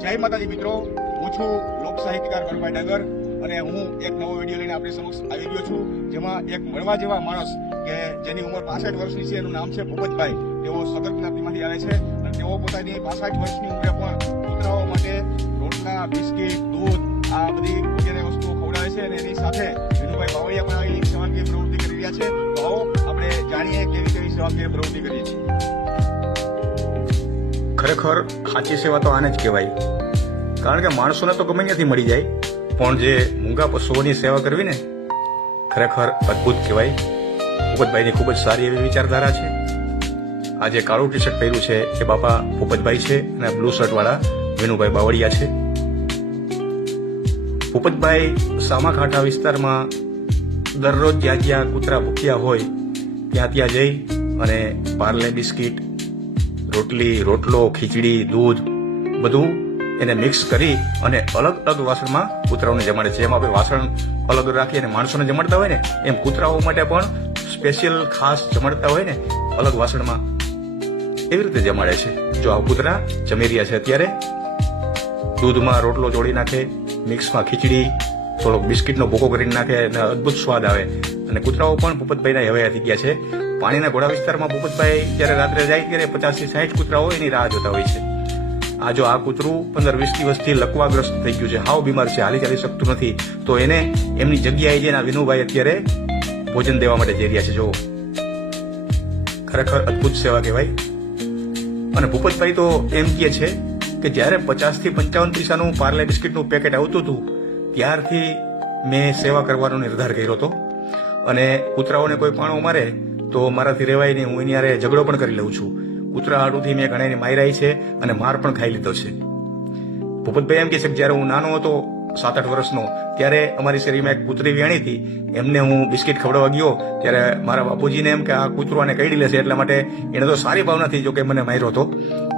જય માતાજી મિત્રો, હું છું લોક સાહિત્યકાર ગણભાઈ ડાગર અને હું એક નવો વિડીયો લઈને આપણી સમક્ષ આવી ગયો છું, જેમાં એક મળવા જેવા માણસ કે જેની ઉંમર 65 વર્ષની છે, એનું નામ છે ભૂપતભાઈ. તેઓ સગર જ્ઞાતિમાંથી આવે છે અને તેઓ પોતાની 65 વર્ષની ઉંમરે પણ કૂતરાઓ માટે રોટલા, બિસ્કીટ, દૂધ આ બધી વગેરે વસ્તુઓ ખવડાવે છે અને એની સાથે વિનુભાઈ બાવળિયા પણ આવી સેવાકીય પ્રવૃત્તિ કરી રહ્યા છે. તો આવો આપણે જાણીએ કેવી કેવી સેવાકીય પ્રવૃત્તિ કરીએ છીએ. ખરેખર સાચી સેવા તો આને જ કહેવાય, કારણ કે માણસોને તો ગમે ત્યાંથી મળી જાય, પણ જે મૂંગા પશુઓની સેવા કરવી ને ખરેખર અદ્ભુત કહેવાય. ભૂપતભાઈની ખૂબ જ સારી એવી વિચારધારા છે. આ જે કાળું ટી શર્ટ પહેર્યું છે એ બાપા ભૂપતભાઈ છે અને બ્લુ શર્ટ વાળા વિનુભાઈ બાવળિયા છે. ભૂપતભાઈ સામાખાંઠા વિસ્તારમાં દરરોજ જ્યાં જ્યાં કૂતરા ભૂખ્યા હોય ત્યાં જઈ અને પાર્લે બિસ્કીટ, રોટલી, રોટલો, ખીચડી, દૂધ બધું એને મિક્સ કરી અને અલગ અલગ વાસણમાં કૂતરાઓને જમાડે છે. એમ આપણે વાસણ અલગ રાખી અને માણસોને જમાડતા હોય ને એમ કૂતરાઓ માટે પણ સ્પેશિયલ ખાસ જમાડતા હોય ને અલગ વાસણમાં એવી રીતે જમાડે છે. જો આ કૂતરા જમી રહ્યા છે અત્યારે દૂધમાં રોટલો જોડી નાખે, મિક્સમાં ખીચડી, થોડોક બિસ્કીટનો ભૂકો કરીને નાખે અને અદ્ભુત સ્વાદ આવે. અને કૂતરાઓ પણ ભૂપતભાઈના હવાયા થઈ ગયા છે. પાણીના ઘોડા વિસ્તારમાં ભૂપતભાઈ જ્યારે રાત્રે જાય ત્યારે 50 થી 60 કૂતરાઓ એની રાહ જોતા હોય છે. આ જો આ કૂતરું 15-20 દિવસથી લકવાગ્રસ્ત થઈ ગયું છે, હાવ બીમાર છે, હાલી ચાલી શકતું નથી, તો એને એમની જગ્યાએ જઈને વિનુભાઈ અત્યારે ભોજન દેવા માટે જઈ રહ્યા છે. જો ખરેખર અદ્ભુત સેવા કહેવાય. અને ભૂપતભાઈ તો એમ કહે છે કે જ્યારે 50 થી 55 પૈસાનું પાર્લે બિસ્કીટનું પેકેટ આવતું હતું ત્યારથી મેં સેવા કરવાનો નિર્ધાર કર્યો હતો. અને કૂતરાઓને કોઈ પાણો મારે તો મારાથી રહેવાય નહીં, હું એની હારે ઝઘડો પણ કરી લઉં છું. કૂતરા હાડુથી મેં ઘણાને માર્યા છે અને માર પણ ખાઈ લીધો છે. ભૂપતભાઈ એમ કહે છે કે જ્યારે હું નાનો હતો 7-8 વર્ષનો ત્યારે અમારી શેરીમાં એક કૂતરી વેણી હતી, એમને હું બિસ્કીટ ખવડાવવા ગયો ત્યારે મારા બાપુજીને એમ કે આ કૂતરો આને કરડી લેશે, એટલા માટે એને તો સારી ભાવનાથી જો કે મને માર્યો હતો,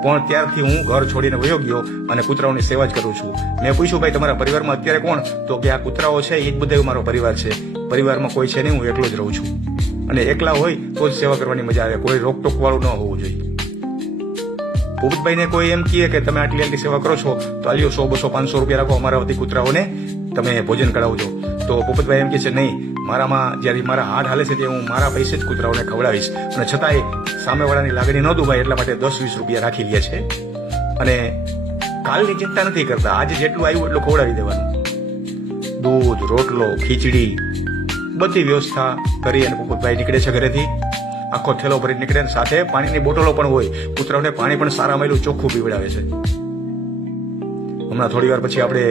પણ ત્યારથી હું ઘર છોડીને વયો ગયો અને કૂતરાઓની સેવા જ કરું છું. મેં પૂછ્યું ભાઈ તમારા પરિવારમાં અત્યારે કોણ? તો કે આ કૂતરાઓ છે એ જ બધો મારો પરિવાર છે, પરિવારમાં કોઈ છે નહીં, હું એકલો જ રહું છું. અને એકલા હોય તો જ સેવા કરવાની મજા આવે, કોઈ રોકટોક વાળું ન હોવું જોઈએ. ભૂપતભાઈને કોઈ એમ કહે કે તમે આટલી સેવા કરો છો તો આલ્યો 100, 200, 500 રૂપિયા રાખો, અમારા વતી કૂતરાઓને તમે ભોજન કરાવજો. તો ભૂપતભાઈ એમ કહે છે નહીં, મારામાં જ્યારે મારા હાથ હાલે છે તે હું મારા પૈસે જ કૂતરાઓને ખવડાવીશ. અને છતાંય સામેવાળાની લાગણી ન દુભાય એટલા માટે 10-20 રૂપિયા રાખી લે છે. અને કાલની ચિંતા નથી કરતા, આજે જેટલું આવ્યું એટલું ખવડાવી દેવાનું. દૂધ, રોટલો, ખીચડી બધી વ્યવસ્થા કરી અને ભૂપતભાઈ નીકળે છે ઘરેથી. આખો થેલો ભરી નીકળે અને સાથે પાણીની બોટલો પણ હોય. કૂતરાઓને પાણી પણ સારા મળેલું ચોખ્ખું પીવડાવે છે. હમણાં થોડી વાર પછી આપણે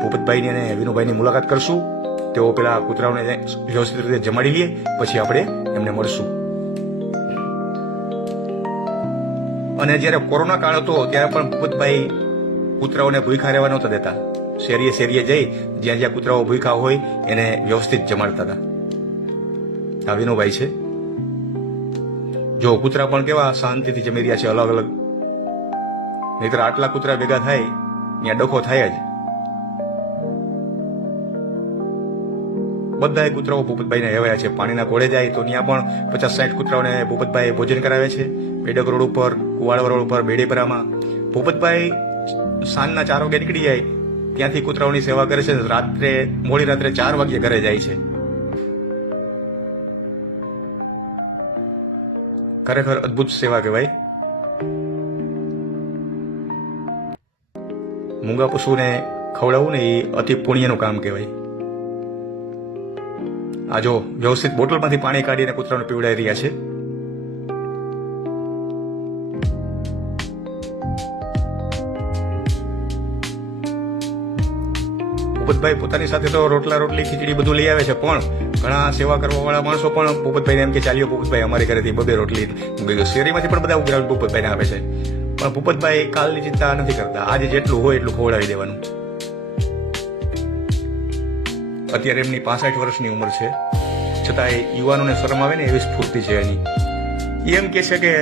ભૂપતભાઈની અને વિનુભાઈની મુલાકાત કરશું. તેઓ પેલા કૂતરાઓને વ્યવસ્થિત રીતે જમાડી લે પછી આપણે એમને મળશું. અને જ્યારે કોરોના કાળ હતો ત્યારે પણ ભૂપતભાઈ કૂતરાઓને ભૂખ્યા રહેવા નહોતા દેતા. શેરીએ શેરીએ જઈ જ્યાં જ્યાં કૂતરાઓ ભૂખ્યા હોય એને વ્યવસ્થિત જમાડતા હતા. આ વિનુભાઈ છે. જો કૂતરા પણ કેવા શાંતિથી જમી રહ્યા છે અલગ અલગ, નહીતર આટલા કૂતરા ભેગા થાય ત્યાં ડખો થાય જ. બધા કૂતરાઓ ભૂપતભાઈને હેવાયા છે. પાણીના ઘોડે જાય તો ત્યાં પણ 50-60 કૂતરાઓને ભૂપતભાઈ ભોજન કરાવે છે. બેડક રોડ ઉપર, કુવાડ રોડ ઉપર, બેડીપરામાં ભૂપતભાઈ સાંજના 4 વાગે નીકળી જાય, ત્યાંથી કૂતરાઓની સેવા કરે છે. મોડી રાત્રે 4 વાગ્યે ઘરે જાય છે. ખરેખર અદ્ભુત સેવા કહેવાય. મૂંગા પશુને ખવડાવવું ને એ અતિ પુણ્યનું કામ કહેવાય. આ જો વ્યવસ્થિત બોટલમાંથી પાણી કાઢીને કૂતરાઓને પીવડાવી રહ્યા છે. ભૂપતભાઈ પોતાની સાથે તો રોટલા, રોટલી, ખીચડી બધું લઈ આવે છે, પણ ઘણા સેવા કરવા વાળા માણસો પણ ભૂપતભાઈને એમ કે ચાલ્યો ભૂપતભાઈ અમારી ઘરેથી 2 રોટલી શેરીમાંથી પણ બધા ઉઘરાવી ભૂપતભાઈને આપે છે. પણ ભૂપતભાઈ કાલની ચિંતા નથી કરતા, આજે જેટલું હોય એટલું ખવડાવી દેવાનું. અત્યારે એમની 65 વર્ષની ઉંમર છે, છતાં યુવાનોને શરમ આવે ને એવી સ્ફૂર્તિ છે એની. એમ કે છે કે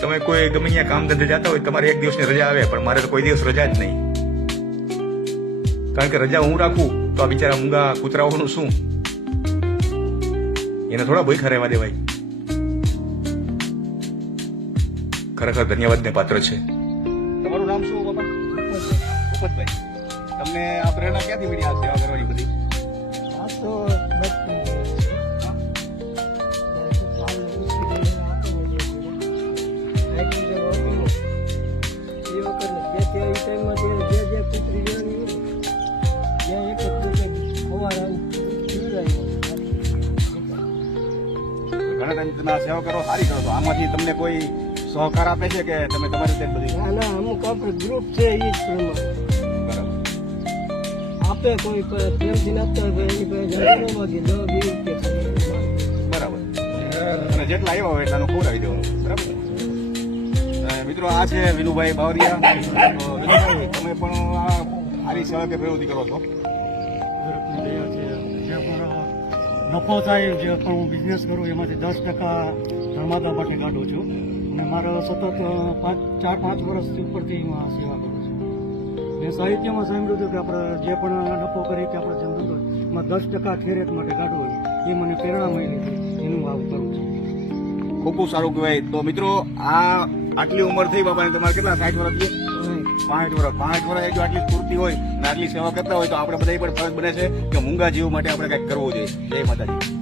તમે કોઈ ગમે ત્યાં કામ ધંધે જતા હોય તમારે 1 દિવસની રજા આવે, પણ મારે તો કોઈ દિવસ રજા જ નહીં, કારણ કે રજા હું રાખું તો આ બિચારા મૂંગા કૂતરાઓનું શું, એને થોડા ભૂખ્યા રહેવા દેવાય. ખરેખર ધન્યવાદને પાત્ર છે. તમારું નામ શું બાપા? ભૂપતભાઈ, તમને આ પ્રેરણા ક્યાંથી મળી આ સેવા કરવાની બધી? આ તો બચપણ છે. હા. પાર્લે બિસ્કિટ આપો ને જે જે હોતું ને એ વખત જે તે એ ટાઈમમાં જે કૂતરી જેવાની હોય જ્યાં એક જ કૂતરી ખવાડા પીવડાવી ઘણા ટાઈમ તમે આ સેવા કરો, સારી કરો છો. આમાંથી તમને કોઈ સહકાર આપે છે કે તમે તમારી રીતે જ બધી? ના અમુક આપણે ગ્રુપ છે એ જ પ્રમાણે બરાબર. આપે કોઈ પ્રેમથી આપતા હોય એની પાસે જાણવા માંગી 10-20 રૂપિયા બરાબર. અને જેટલા આવ્યા હોય એટલાનું ખવડાવી દેવાનું. બરાબર. મિત્રો આ છે વિનુભાઈ બાવરિયા. તો વિનુભાઈ, તમે પણ આ સારી સેવા કે પ્રવૃત્તિ કરો છો? જે પણ નફો થાય, જે પણ હું બિઝનેસ કરું એમાંથી 10% ધર્માદા માટે કાઢું છું અને મારા સતત 4-5 વર્ષથી ઉપરથી હું આ સેવા કરું છું. મેં સાહિત્યમાં સાંભળ્યું હતું કે આપણે જે પણ નફો કરીએ કે આપણે જેમ ધંધો એમાં 10% ખેરેત માટે કાઢવું હોય એ મને પ્રેરણા મળી હતી, એનું આવું કરું છું. ખૂબ ખૂબ સારું કહેવાય. તો મિત્રો આ આટલી ઉંમર થઈ બાપાને, તમારે કેટલા 60 વર્ષ છે? 65 વર્ષ. 65 વર્ષ જો આટલી સ્ફૂર્તિ હોય ને આટલી સેવા કરતા હોય તો આપણે બધા પણ ફરજ બને છે કે મૂંગા જીવ માટે આપણે કંઈક કરવું જોઈએ. જય માતાજી.